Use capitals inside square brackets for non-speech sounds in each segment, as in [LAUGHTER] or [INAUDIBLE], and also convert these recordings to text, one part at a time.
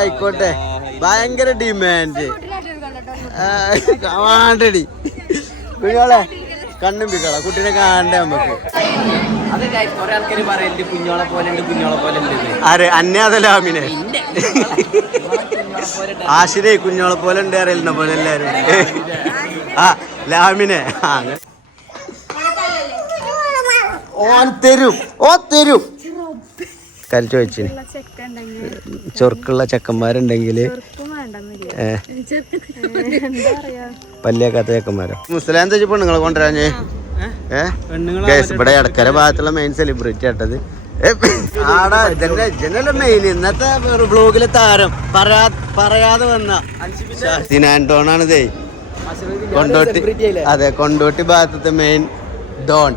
ആയിക്കോട്ടെ. ഭയങ്കര ഡിമാൻഡ് വേണ്ടടി കുഞ്ഞോളെ കണ്ണും പിക്കോളെ കുട്ടീനെ കാണണ്ടേ നമുക്ക്. അതെ കുറെ ആൾക്കാർ പറയലുണ്ട് കുഞ്ഞോളെ പോലെ ഉണ്ട് കുഞ്ഞോളെ പോലെ ഉണ്ട് ആരെ? അന്നെ അതല്ല ആമിനെ? ആശിരെ കുഞ്ഞോളെ പോലെ ഉണ്ട്. അറിയുന്ന പോലെ എല്ലാരും. ആ ലാമിനെ. ആ, ഓൻ തരും. ഓ തരും. കരിച്ചു വെച്ചിന് ചൊറുക്കുള്ള ചെക്കന്മാരുണ്ടെങ്കിൽ പല്ലിയാക്കാത്ത ചെക്കന്മാരോ? മുസ്ലാം എന്താ പെണ്ണുങ്ങളെ കൊണ്ടുവരാഞ്ഞേ ഏഹ് ഇവിടെ ഇടക്കര ഭാഗത്തുള്ള മെയിൻ സെലിബ്രിറ്റി ആട്ടത്. ആടാ ഇതന്നെ ഇതന്നല്ലേ മെയിൻ ഇന്നത്തെ ബ്ലോഗിലെ താരം പറയാ പറയാതെ വന്ന സിനാൻഡോണാണ് ഇതേ കൊണ്ടോട്ടി അതെ കൊണ്ടോട്ടി ഭാഗത്തെ മെയിൻ ഡോൺ.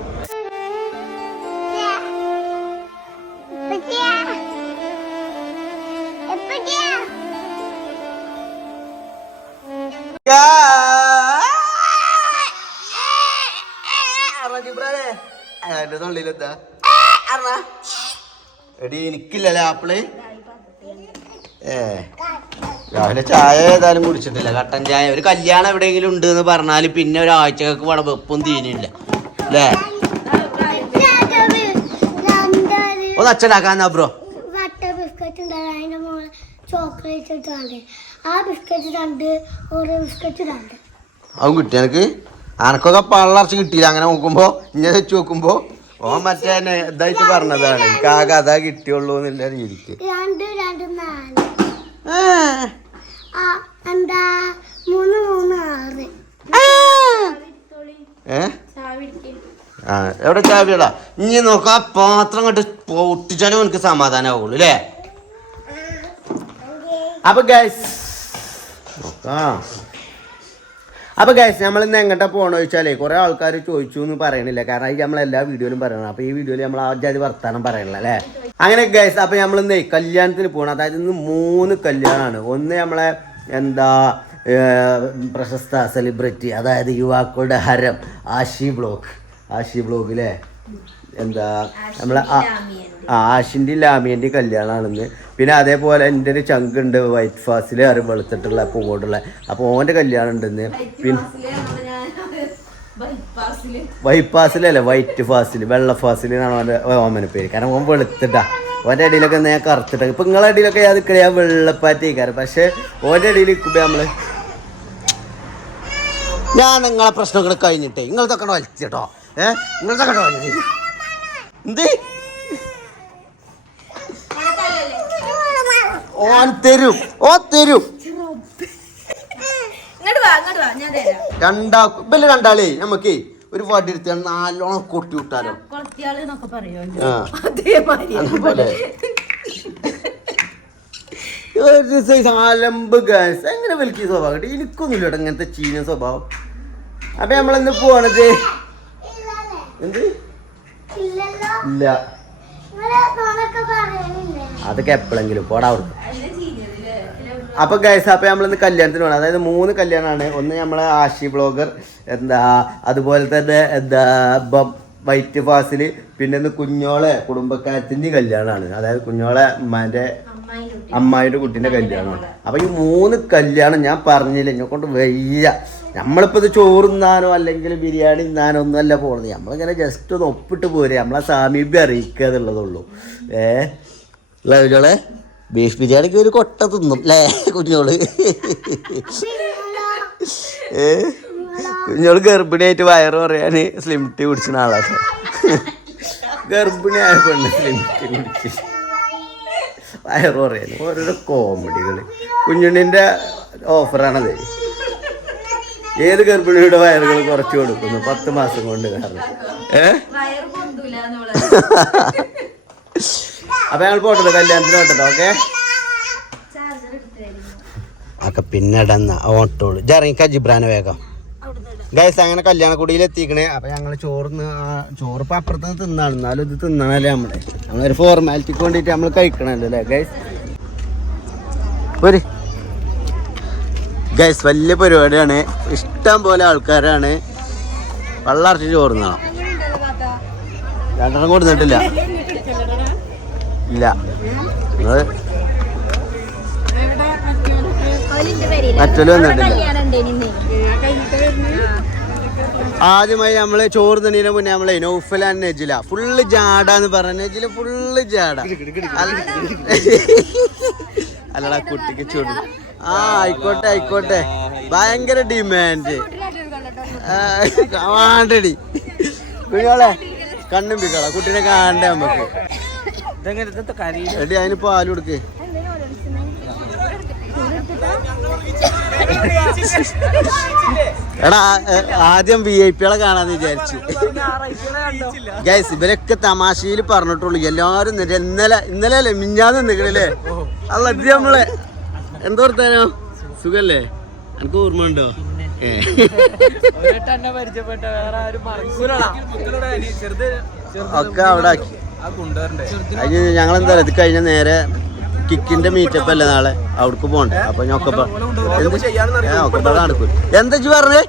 തൊള്ളിയിലെത്താ. എടി എനിക്കില്ലല്ലേ ആപ്പിൾ? ഏ. രാവിലെ ചായ ഏതായാലും കുടിച്ചിട്ടില്ല. കട്ടൻ ചായ. ഒരു കല്യാണം എവിടെയെങ്കിലും ഉണ്ട് എന്ന് പറഞ്ഞാൽ പിന്നെ ഒരാഴ്ചകൾക്ക് ഇവിടെ വെപ്പും തീനില്ല. അല്ലേ ഒന്ന് അച്ഛനാക്കാന്നാ ബ്രോ. ചോക്ലേറ്റ് ഇട്ടാണ്ട്. ആ ബിസ്ക്കറ്റ് ഓരോ ബിസ്ക്കറ്റ് അവൻ കിട്ടി. എനിക്ക് അനക്കൊക്കെ പള്ളർച്ച് കിട്ടിയില്ല. അങ്ങനെ നോക്കുമ്പോ ഇങ്ങനെ വെച്ച് നോക്കുമ്പോ. ഓൻ മറ്റേ ഇതായിട്ട് പറഞ്ഞതാണ്. എനിക്ക് ആകെ അതാ കിട്ടിയുള്ളൂ എന്നുള്ള രീതിക്ക്. ആ. ആ എവിടെ ചാവിയടാ ഇനി നോക്ക ആ പാത്രം കണ്ട് പൊട്ടിച്ചാലും എനിക്ക് സമാധാനമാവുള്ളൂ അല്ലേ അപ്പൊ ഗൈസ് നോക്കാം. അപ്പൊ ഗൈസ് നമ്മൾ ഇന്ന് എങ്ങോട്ടാ പോകണമെന്ന് ചോദിച്ചാലേ കുറേ ആൾക്കാർ ചോദിച്ചു എന്ന് പറയണില്ല. കാരണം അത് നമ്മൾ എല്ലാ വീഡിയോയിലും പറയണം അപ്പൊ ഈ വീഡിയോയിൽ നമ്മൾ ആദ്യം വർത്താനം പറയണില്ല അല്ലേ? അങ്ങനെ ഗൈസ് അപ്പോൾ നമ്മൾ ഇന്ന് കല്യാണത്തിന് പോകണം അതായത് ഇന്ന് മൂന്ന് കല്യാണമാണ് ഒന്ന് നമ്മളെ എന്താ പ്രശസ്ത സെലിബ്രിറ്റി അതായത് യുവാക്കളുടെ ഹരം ആഷി ബ്ലോക്ക് ആഷി ബ്ലോക്ക് അല്ലേ എന്താ നമ്മളെ ആ- ആഷിന്റെ ലാമിയന്റെ കല്യാണമാണെന്ന് പിന്നെ അതേപോലെ എന്റെ ഒരു ചങ്കുണ്ട് വൈറ്റ് ഫാസിൽ അറി വെളുത്തിട്ടുള്ള പൂവോടുള്ള അപ്പോൾ ഓന്റെ കല്യാണം ഉണ്ടെന്ന് പിന്നെ വൈപ്പാസിലല്ല വൈറ്റ് ഫാസിൽ വെള്ള ഫാസിൽ എന്നാണ് അവന്റെ ഓമന പേര്. കാരണം ഓൻ വെളുത്തിട്ടാ. ഓന്റെ അടിയിലൊക്കെ ഞാൻ കറുത്തിട്ടാ ഇപ്പം നിങ്ങളെ അടിയിലൊക്കെ അത് ഞാൻ വെള്ളപ്പാറ്റേക്കാരം. പക്ഷേ ഓന്റെ അടിയിൽ നിൽക്കുമ്പോൾ നമ്മൾ ഞാൻ നിങ്ങളെ പ്രശ്നങ്ങൾ കഴിഞ്ഞിട്ടേ. നിങ്ങളതൊക്കെ വലിച്ചിട്ടോ ഏ? വലിച്ചു. എന്ത്? ഓൻ തരും. ഓ തരും. ഇങ്ങോട്ട് വാ ഇങ്ങോട്ട് വാ. ഞാൻ തരാം. രണ്ടാ ഇവൽ രണ്ടാളേ നമുക്ക് ഒരു വടി എടുത്ത് നാലോണം കൊട്ടി വിട്ടാലോ. ഒരു സൈസ് ആലമ്പ് ഗ്യാസ് എങ്ങനെ വലിക്കുന്ന സ്വഭാവം? കേട്ടോ എനിക്കൊന്നുമില്ല ഇങ്ങനത്തെ ചീന സ്വഭാവം. അപ്പൊ നമ്മളിന്ന് പോണത് എന്ത്? ഇല്ല. അതൊക്കെ എപ്പോഴെങ്കിലും പോടാ അവിടെ അപ്പൊ ഗൈസ് അപ്പൊ നമ്മളിന്ന് കല്യാണത്തിന് പോകണം അതായത് മൂന്ന് കല്യാണമാണ് ഒന്ന് നമ്മളെ ആഷി ബ്ലോഗർ എന്താ അതുപോലെ തന്നെ എന്താ വൈറ്റ് ഫാസിൽ പിന്നെ ഒന്ന് കുഞ്ഞോളെ കുടുംബക്കാരത്തിന്റെ കല്യാണമാണ് അതായത് കുഞ്ഞോളെ ഉമ്മാന്റെ അമ്മായിയുടെ കുട്ടീന്റെ കല്യാണമാണ്. അപ്പൊ ഈ മൂന്ന് കല്യാണം ഞാൻ പറഞ്ഞില്ല. എന്നെ കൊണ്ട് വയ്യ. നമ്മളിപ്പോൾ ഇത് ചോറുന്നാനോ അല്ലെങ്കിൽ ബിരിയാണി തിന്നാനോ ഒന്നും അല്ല പോണത്. നമ്മളിങ്ങനെ ജസ്റ്റ് ഒന്ന് ഒപ്പിട്ട് പോരുക നമ്മളെ സാമീപ്യം അറിയിക്കുക എന്നുള്ളതുള്ളൂ. ഏ? ബീഫ് ബിരിയാണിക്ക് ഒരു കൊട്ട തിന്നും. അല്ലേ കുഞ്ഞോൾ? ഏ? കുഞ്ഞോൾ ഗർഭിണിയായിട്ട് വയറ് പറയാൻ സ്ലിം ടീ കുടിച്ചിന ആളാണ് ഗർഭിണിയായ പെണ്ണ് സ്ലിം ടീ കുടിച്ച് വയറ് പറയാൻ ഓരോരോ കോമഡികൾ കുഞ്ഞുണ്ണിന്റെ ഓഫറാണത് ഏത് ഗർഭിണിയുടെ വയറുകൾ കുറച്ച് കൊടുക്കുന്നു? പത്ത് മാസം കൊണ്ട് കാരണം. ഏ? അപ്പൊ ഞങ്ങൾ പോട്ടോ കല്യാണത്തിന് പോട്ടത് ഓക്കെ? ഒക്കെ പിന്നെ ഇടന്ന ഓട്ടോൾ. ജറങ്ങിക്ക ജിബ്രാനെ വേഗം. ഗൈസ് അങ്ങനെ കല്യാണക്കുടിയിൽ എത്തിക്കണേ. അപ്പൊ ഞങ്ങൾ ചോറിന്ന് ചോറ് ഇപ്പൊ അപ്പുറത്ത് നിന്ന് തിന്നാണ്. എന്നാലും ഇത് തിന്നണല്ലേ നമ്മളെ. നമ്മളൊരു ഫോർമാലിറ്റിക്ക് വേണ്ടിട്ട് നമ്മൾ കഴിക്കണല്ലോ അല്ലേ ഗൈസ് ഒരു ഗൈസ് വലിയ പരിപാടിയാണ്. ഇഷ്ടം പോലെ ആൾക്കാരാണ്. വെള്ളറച്ച് ചോറുന്നണം രണ്ടെണ്ണം കൊടുത്തിട്ടില്ല. ഇല്ല. മറ്റൊരു വന്നിട്ടില്ല. ആദ്യമായി നമ്മൾ ചോറ് തന്നതിന് മുന്നേ നമ്മളെ നൗഫൽ നെജില ഫുള്ള് ജാടാന്ന് പറഞ്ഞ. നെജില ഫുള്ള് ജാട. അല്ലടാ കുട്ടിക്ക് ചൂട്. ആ ആയിക്കോട്ടെ ആയിക്കോട്ടെ. ഭയങ്കര ഡിമാൻഡ് വേണ്ടടി കുഞ്ഞോളെ കണ്ണും പിക്കളെ കുട്ടീനെ കാണണ്ടേ നമുക്ക്. എടി അതിന് പാൽ കൊടുക്ക്. എടാ ആദ്യം വി ഐ പികളെ കാണാന്ന് വിചാരിച്ചു. ഗൈസ് ഇവരൊക്കെ തമാശയിൽ പറഞ്ഞിട്ടുള്ളൂ. എല്ലാരും ഇന്നലെ ഇന്നലെ അല്ലേ മിഞ്ഞാന്ന് നിക്കണല്ലേ അല്ല ഇത് നമ്മളെ എന്തോർത്താനോ? സുഖല്ലേ? എനിക്ക് ഓർമ്മ ഉണ്ടോ ഒക്കെ അവിടെ ആക്കി. അതിന് ഞങ്ങൾ എന്താ ഇത് കഴിഞ്ഞ നേരെ കിക്കിന്റെ മീറ്റപ്പ് അല്ലേ നാളെ? അവിടേക്ക് പോണ്ടേ അപ്പൊ ഞാൻ ഒക്കെ എന്ത്? ഒക്കെ പറഞ്ഞേ?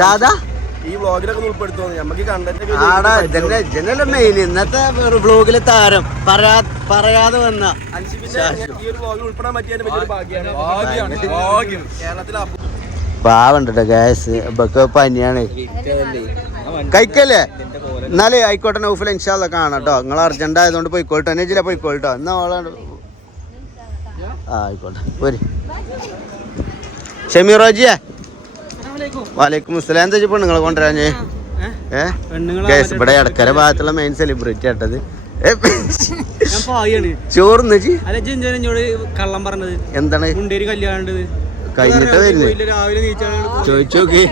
സാധാ? ഈ വ്ളോഗിലൊക്കെ ഉൾപ്പെടുത്തുന്നു നമുക്ക് കണ്ടന്റ് ആടാ ഇതന്നെ ഇതന്നെയല്ലേ മെയിൻ ഇന്നത്തെ വ്ളോഗിലെ താരം പറയാ പറയാതെ വന്ന ഈ ഒരു വ്ളോഗിൽ ഉൾപ്പെടാൻ പറ്റിയതിന്റെ വലിയൊരു ഭാഗ്യമാണ് കേരളത്തിലെ അപൂ- പാവണ്ടോ ഗ്യാസ് ഇപ്പൊക്കെ പനിയാണ്. കഴിക്കല്ലേ? എന്നാലേ ആയിക്കോട്ടെ നൗഫിൽ ഇൻഷാല്ല കാണാട്ടോ നിങ്ങൾ അർജന്റ് ആയതുകൊണ്ട് പോയിക്കോട്ടോ ചില പോയിക്കോട്ടോ എന്നാ ഓളെ ആ ആയിക്കോട്ടെ പോരി. ഷമീറോജിയെ വാലേക്കും അസ്സലാം. എന്താ ഇപ്പൊ നിങ്ങളെ കൊണ്ടുവരാഞ്ഞേ ഏ? ഗൈസ് ഇവിടെ ഇടക്കര ഭാഗത്തുള്ള മെയിൻ സെലിബ്രിറ്റി ആട്ടത് ചോറ് എന്താണ്? കഴിഞ്ഞിട്ട് വരുന്നത് ചോദിച്ചു നോക്കി.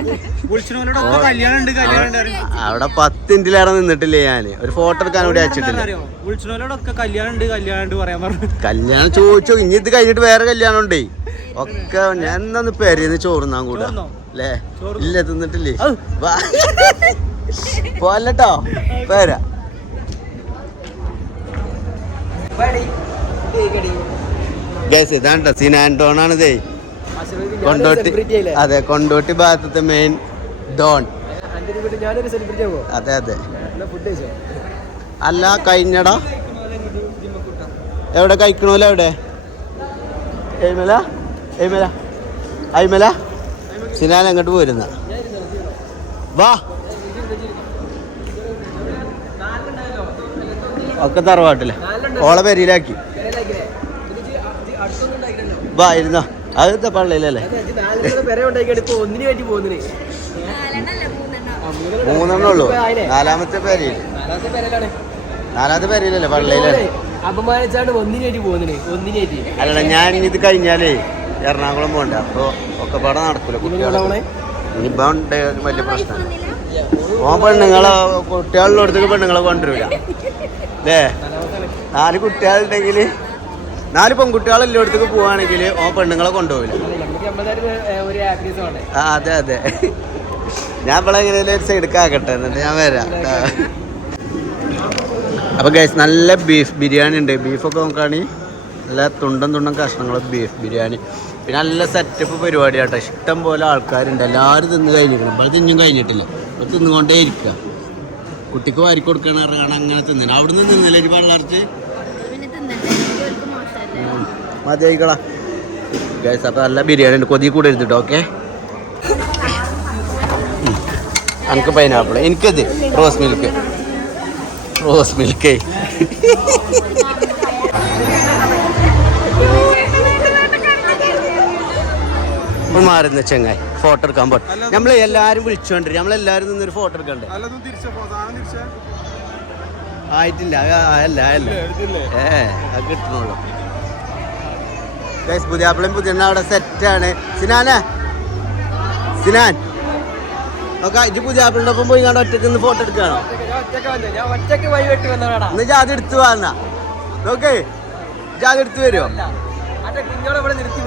അവിടെ പത്ത് ഇഞ്ചിലേറെ നിന്നിട്ടില്ലേ ഞാൻ? ഒരു ഫോട്ടോ എടുക്കാൻ കൂടി അയച്ചിട്ടില്ല കല്യാണം ചോദിച്ചു ഇനി ഇത് കഴിഞ്ഞിട്ട് വേറെ കല്യാണം ഉണ്ടേ. ഒക്കെ ഞാൻ എന്നാന്ന് പെരേന്ന് ചോറുന്നാൻ കൂടാ? അല്ലേ? ഇല്ല തിന്നിട്ടില്ലേ. പോലട്ടോ പേരാ. ഗൈസ് ഇതാണ്ട സിനാൻഡോൺ ഇതേ കൊണ്ടോട്ടി അതെ കൊണ്ടോട്ടി ഭാഗത്തെ മെയിൻ ഡോൺ അതെ അതെ. അല്ല കഴിഞ്ഞടാ. എവിടെ കഴിക്കണോല എവിടെ? എയ്മല എയ്മല അയ്മല? സിനാൻ അങ്ങോട്ട് പോരുന്ന. വാ. ഒക്കെ തറവാട്ടില്ല ഓളെ പെരിയിലാക്കി. വാ ഇരുന്നോ. അത് പള്ളിയിലല്ലേ മൂന്നെണ്ണേ ഉള്ളൂ. നാലാമത്തെ പേര്. നാലാമത്തെ പെരയിലല്ലേ പള്ളിയിലല്ലേ അപമാനിച്ചാണ് അല്ലടാ ഞാൻ ഇത് കഴിഞ്ഞാലേ എറണാകുളം പോണ്ട അപ്പൊ ഒക്കെ പാടെ നടക്കൂല കുട്ടികളെ ഇനിയിപ്പോ വലിയ പ്രശ്നം. ഓ പെണ്ണുങ്ങളെ കുട്ടികളുടെ അടുത്തേക്ക് പെണ്ണുങ്ങളെ കൊണ്ടുവരില്ല അല്ലേ? നാല് കുട്ടികളുണ്ടെങ്കിൽ നാല് പെൺകുട്ടികളെല്ലാം അടുത്തേക്ക് പോവാണെങ്കിൽ ഓ പെണ്ണുങ്ങളെ കൊണ്ടുപോകില്ല ആ അതെ അതെ. ഞാൻ ഇവിടെ എങ്ങനെയാലും സൈഡ് ആക്കട്ടെ എന്നിട്ട് ഞാൻ വരാം. അപ്പോൾ അപ്പൊ ഗൈസ് നല്ല ബീഫ് ബിരിയാണി ഉണ്ട്. ബീഫൊക്കെ നോക്കുകയാണെങ്കിൽ നല്ല തുണ്ടം തുണ്ടം കഷ്ണങ്ങൾ ബീഫ് ബിരിയാണി. പിന്നെ നല്ല സെറ്റപ്പ് പരിപാടി കേട്ടോ ഇഷ്ടം പോലെ ആൾക്കാരുണ്ട്. എല്ലാവരും തിന്ന് കഴിഞ്ഞിരിക്കണം. ഇപ്പോൾ തിന്നും കഴിഞ്ഞിട്ടില്ല. ഇവിടെ തിന്നുകൊണ്ടേ ഇരിക്കുക. കുട്ടിക്ക് വാരി കൊടുക്കണ കാരണം അങ്ങനെ തിന്നില്ല അവിടെ നിന്ന് നിന്നില്ല ഒരു പള്ളർച്ച് മതിയായിക്കളാ. ഗൈസ് അപ്പോൾ നല്ല ബിരിയാണി ഉണ്ട്. കൊതി കൂടെ എടുത്തിട്ടോ ഓക്കെ എനിക്ക് പൈനാപ്പിൾ എനിക്കത് റോസ് മിൽക്ക് റോസ് മിൽക്ക് മാറുന്ന ചെങ്ങായി. ഫോട്ടോ എടുക്കാൻ പോട്ടെ നമ്മളെ എല്ലാരും വിളിച്ചോണ്ട് നമ്മളെല്ലാരും നിന്നൊരു ഫോട്ടോ എടുക്കണ്ടേ? ആയിട്ടില്ല. അല്ല അല്ല. ഏ അത് കിട്ടണുള്ളൂ. ഗൈസ് പുതിയാപ്പിളയും പുതിയ അവിടെ സെറ്റാണ് സിനാനെ? സിനാൻ. ഓക്കെ ഇത് പുതിയാപ്പിളിന്റെ ഒപ്പം പോയി കണ്ട ഒറ്റയ്ക്ക് നിന്ന് ഫോട്ടോ എടുക്കുകയാണോ എന്ന് ജാതി എടുത്തു വന്നാ നോക്കേ. ജാതി എടുത്തു വരുമോ നിർത്തി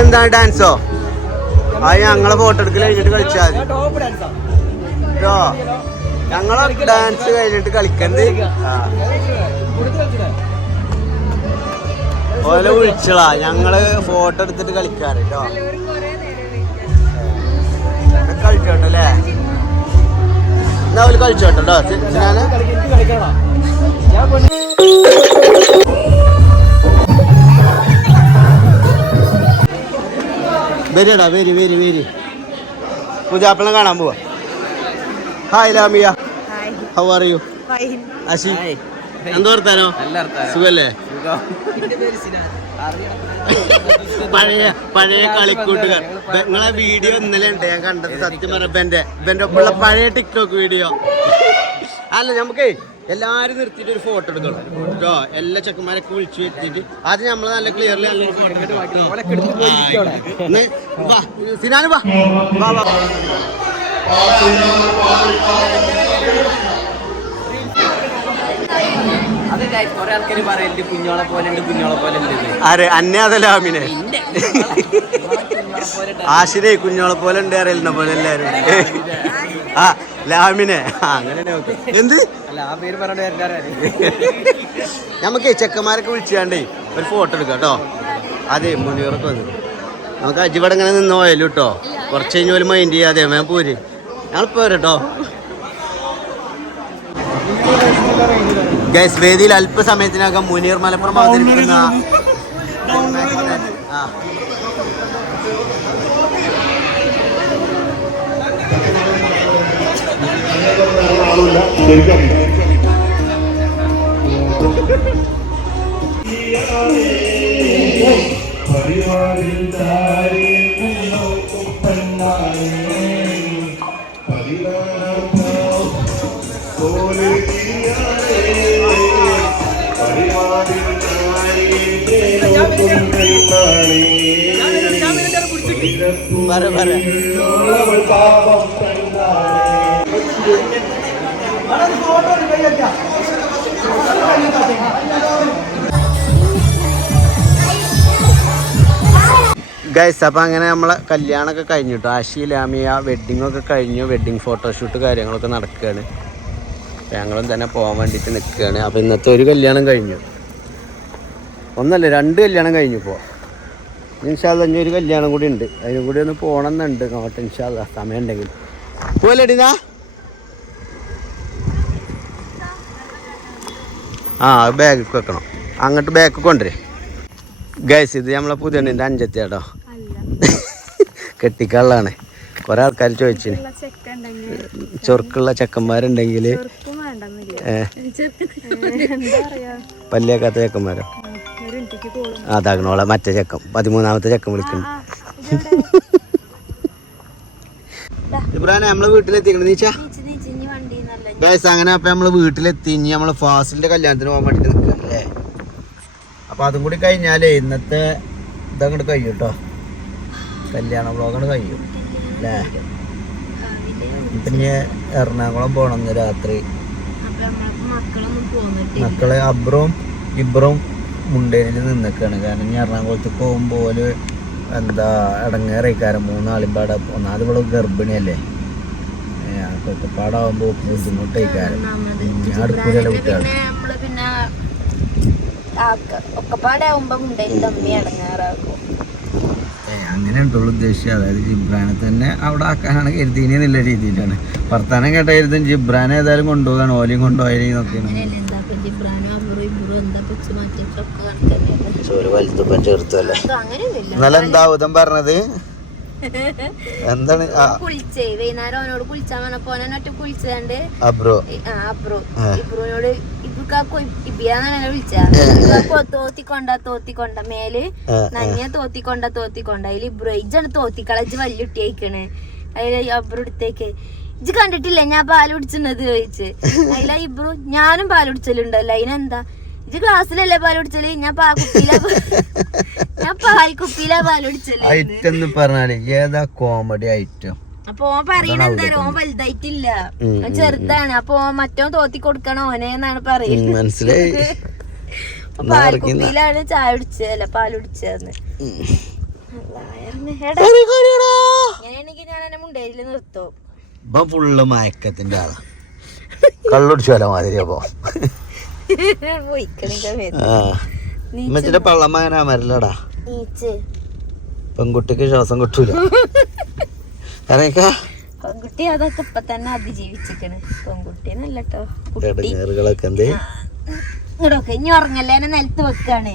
എന്താണ് ഡാൻസോ ആ ഞങ്ങളെ ഫോട്ടോ എടുക്കൽ കഴിഞ്ഞിട്ട് കളിച്ചാൽ മതി. കേട്ടോ? ഞങ്ങളെ ഡാൻസ് കഴിഞ്ഞിട്ട് കളിക്കണ്ട്. ഓലെ വിളിച്ചളാ ഞങ്ങൾ ഫോട്ടോ എടുത്തിട്ട് കളിക്കാറ് കേട്ടോ. കളിച്ചോട്ടെ അല്ലേ അവർ കളിച്ചോട്ടോ കേട്ടോ ഞാൻ വരിടാ വരി വരി വരി. പൂജാപ്പിളം കാണാൻ പോവാ. Hi Lamiya how are you അശി എന്തോ വർത്താനോ? സുഖല്ലേ? [LAUGHS] പഴയ പഴയ കളിക്കൂട്ടുകാർ. നിങ്ങളെ വീഡിയോ ഇന്നലെ ഉണ്ട്. ഞാൻ കണ്ടത് സത്യം പറഞ്ഞ ബെന്റെ ബെന്റെ ഒപ്പമുള്ള പഴയ ടിക്ടോക്ക് വീഡിയോ അല്ല നമുക്കേ എല്ലാരും നിർത്തിയിട്ട് ഒരു ഫോട്ടോ എടുക്കണം കേട്ടോ? എല്ലാ ചെക്കന്മാരൊക്കെ വിളിച്ചു വരുത്തിട്ട് ആദ്യം നമ്മൾ നല്ല ക്ലിയർലി നല്ല ഫോട്ടോ സിനാന് വാ വാ. ആൾക്കാര് പറയലുണ്ട് കുഞ്ഞോളെ പോലെ കുഞ്ഞോളെ പോലെ ആരെ? അന്നെ. ആശിനെ കുഞ്ഞോളെ പോലെ ഉണ്ട് അറിയുന്ന പോലെ എല്ലാരും ആ ലാമിനെ അങ്ങനെ എന്ത്? നമുക്ക് ചെക്കന്മാരൊക്കെ വിളിച്ചാണ്ടേ ഒരു ഫോട്ടോ എടുക്കാം കേട്ടോ. അതെ മുനീറൊക്കെ വന്നു. നമുക്ക് അജിവിടെ ഇങ്ങനെ നിന്ന് പോയാലും കേട്ടോ കുറച്ച് കഴിഞ്ഞ പോലെ മൈൻഡ് ചെയ്യാതെ ഞാൻ പോര്. ഞങ്ങളിപ്പോ വരാം കേട്ടോ ഗൈസ് വേദിയിൽ അല്പസമയത്തിനകം മുനീർ മലപ്പുറം അവതരിപ്പിക്കുന്ന ആ. ഗൈസ് അപ്പം അങ്ങനെ നമ്മളെ കല്യാണമൊക്കെ കഴിഞ്ഞു കേട്ടോ ആശി ലാമിയ ഒക്കെ കഴിഞ്ഞു. വെഡ്ഡിങ് ഫോട്ടോഷൂട്ട് കാര്യങ്ങളൊക്കെ നടക്കുകയാണ് ഞങ്ങളും തന്നെ പോകാൻ വേണ്ടിയിട്ട് നിൽക്കുകയാണ് അപ്പോൾ ഇന്നത്തെ ഒരു കല്യാണം കഴിഞ്ഞു. ഒന്നല്ല രണ്ട് കല്യാണം കഴിഞ്ഞു ഇപ്പോൾ ഇൻഷാല്ല ഇനി ഒരു കല്യാണം കൂടി ഉണ്ട്. അതിനും കൂടി ഒന്ന് പോകണം എന്നുണ്ട് നോട്ടെ ഇൻഷാല്ല സമയം ഉണ്ടെങ്കിൽ പോലടിനാ ആ ബാഗ് വെക്കണം. അങ്ങോട്ട് ബാഗ് കൊണ്ടുവരേ. ഗൈസ് ഇത് നമ്മളെ പുതിയ എന്റെ കേട്ടോ കെട്ടിക്കള്ളാണ് കുറെ ആൾക്കാർ ചോദിച്ചിന്. ചൊറുക്കുള്ള ചെക്കന്മാരുണ്ടെങ്കിൽ പല്ലേക്കാത്ത ചെക്കന്മാരോ? അതാകണോളെ മറ്റേ ചെക്കൻ. പതിമൂന്നാമത്തെ ചെക്കൻ വിളിക്കുന്നു. ഇബ്രാനെ നമ്മളെ വീട്ടിലെത്തിക്കണം നീച്ചാ? ഗൈസ് അങ്ങനെ അപ്പൊ നമ്മൾ വീട്ടിലെത്തി. ഇനി നമ്മൾ ഫാസിലിന്റെ കല്യാണത്തിന് പോകാൻ വേണ്ടിട്ട് നിൽക്കല്ലേ അപ്പൊ അതും കൂടി കഴിഞ്ഞാലേ ഇന്നത്തെ ഇതങ്ങോട്ട് കഴിയും കേട്ടോ കല്യാണ വ്ളോഗങ്ങോട്ട് കഴിയും. അല്ലേ? പിന്നെ എറണാകുളം പോണം ഇന്ന് രാത്രി. മക്കളെ അബ്രും ഇബ്രും മുണ്ടേരിൽ നിന്നൊക്കെയാണ്. കാരണം ഞാൻ എറണാകുളത്ത് പോകുമ്പോൾ എന്താ ഇടങ്ങേറേക്കാരം മൂന്നാളിമ്പാടെ ഒന്നാമത് ഇവിടെ ഗർഭിണിയല്ലേ. ഒക്കെ പാടാവുമ്പോൾ ബുദ്ധിമുട്ടേക്കാരം ഞാൻ അടുക്കൂലല്ല കുട്ടികൾ അങ്ങനെ ഉണ്ടുള്ള ഉദ്ദേശിച്ചത് അതായത് ജിബ്രാനെ തന്നെ അവിടെ ആക്കാനാണ് കരുതിയെന്നുള്ള രീതിയിലാണ്. വർത്താനം കേട്ടായിരുന്നു ജിബ്രാനെ ഏതായാലും കൊണ്ടുപോകാൻ ഓലയും കൊണ്ടുപോയാലും നോക്കിയാണ് ചോറ് വലുതുപ്പം ചേർത്തല്ലേ? ഇന്നലെ എന്താ ഉദം പറഞ്ഞത്? [LAUGHS] എന്താണ്? കുളിച്ചേ. വൈകുന്നേരം അവനോട് കുളിച്ചാൻ പറഞ്ഞപ്പോ ഒറ്റ കുളിച്ചാണ്ട് അബ്രോ. അബ്രോ. ഇബ്രോനോട് തോത്തിക്കൊണ്ട തോത്തിക്കൊണ്ട. മേൽ. നഞ്ഞ തോത്തിക്കൊണ്ട തോത്തിക്കൊണ്ട. അതിൽ ഇബ്രു ഇജ്ജാണ് തോത്തിക്കളജ് വല്യുട്ടി അയക്കണ് അതിൽ അബ്രോ എടുത്തേക്ക് ഇജ് കണ്ടിട്ടില്ല ഞാൻ പാൽ കുടിച്ചിരുന്നത്? ചോദിച്ച്. അതിലാ ഇബ്രോ ഞാനും പാൽ കുടിച്ചലുണ്ടല്ലോ. അതിനെന്താ? ക്ലാസ്സിലല്ലേ ഞാൻ പാ [LAUGHS] ഞാൻ ഐറ്റം എന്ന് പറഞ്ഞാൽ ഏതാ കോമഡി ഐറ്റം അപ്പൊ ഓൻ പറയണ എന്താ ഓൻ വലുതായിട്ടില്ല. ചെറുതാണ്. അപ്പൊ ഓൻ മറ്റോ തോത്തി കൊടുക്കണം. ഓനെ എന്നാണ് പറയുന്നത് മനസ്സിലായി. [LAUGHS] പാൽക്കുപ്പിയിലാണ് ചായ കുടിച്ചല്ല പാൽ കുടിച്ചതെന്ന്. ഇങ്ങനെയാണെങ്കിൽ ഞാൻ എന്നെ മുണ്ടേരിയിൽ നിർത്തും. ഫുള്ള് മയക്കത്തിന്റെ ആളാ. കള്ളുടിച്ചോല മാതിരി അപ്പൊ [LAUGHS] പോയിക്കണിക്ക പള്ളം പള്ളമ്മ മരലടാ പെൺകുട്ടിക്ക് ശ്വാസം കിട്ടൂല. പെൺകുട്ടി അതൊക്കെ ഇപ്പൊ തന്നെ അതിജീവിച്ചിരിക്കണ്. പെൺകുട്ടി നല്ലട്ടോ കുട്ടി ഇങ്ങോട്ടൊക്കെ ഇനി ഉറങ്ങല്ലേ? നിലത്ത് വെക്കാണ്.